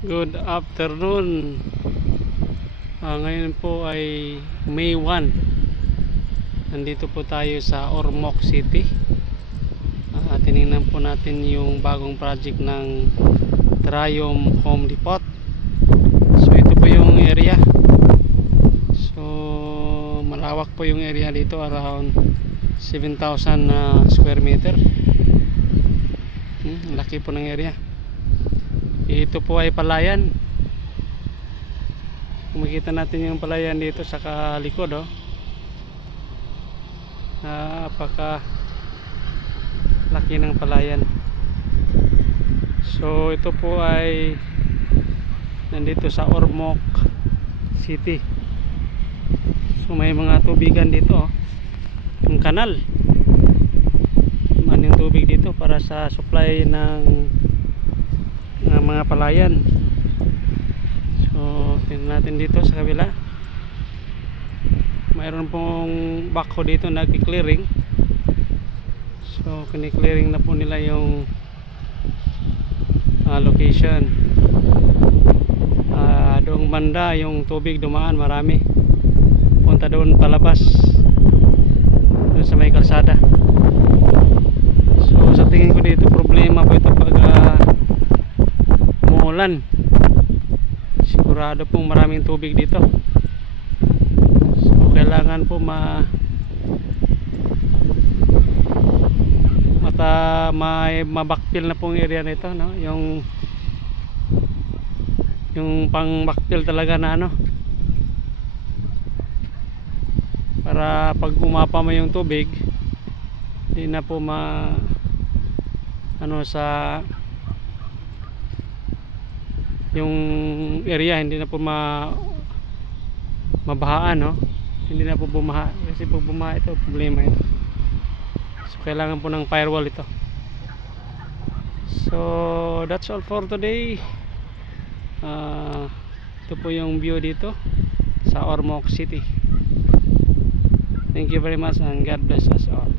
Good afternoon. Ngayon po ay May 1. Nandito po tayo sa Ormoc City. Tinignan po natin yung bagong project ng Triumph Home Depot. So ito po yung area. So malawak po yung area dito, around 7,000 square meter. Laki po ng area. Ito po ay palayan. Kung makita natin yung palayan dito sa kalikod, napaka laki ng palayan. So ito po ay nandito sa Ormoc City. So may mga tubigan dito, yung kanal. Yung tubig dito para sa supply ng mga palayan. So tingnan natin dito sa kabila, mayroon pong backhoe dito nag-clearing. So kini-clearing na po nila yung location. Doong banda yung tubig dumaan, marami punta doon palabas, doon sa may kalsada. So sa tingin ko dito problema po ito pag umulan. Sigurado pong maraming tubig dito. So kailangan po may backfill na pong area nito, no? Yung pang backfill talaga na para pag umapa mo yung tubig, hindi na po sa yung area, hindi na po mabahaan, hindi na po bumaha. Kasi pag bumaha ito, problema ito. So kailangan po ng firewall ito. So that's all for today. Ito po yung view dito sa Ormoc City. Thank you very much and God bless us all.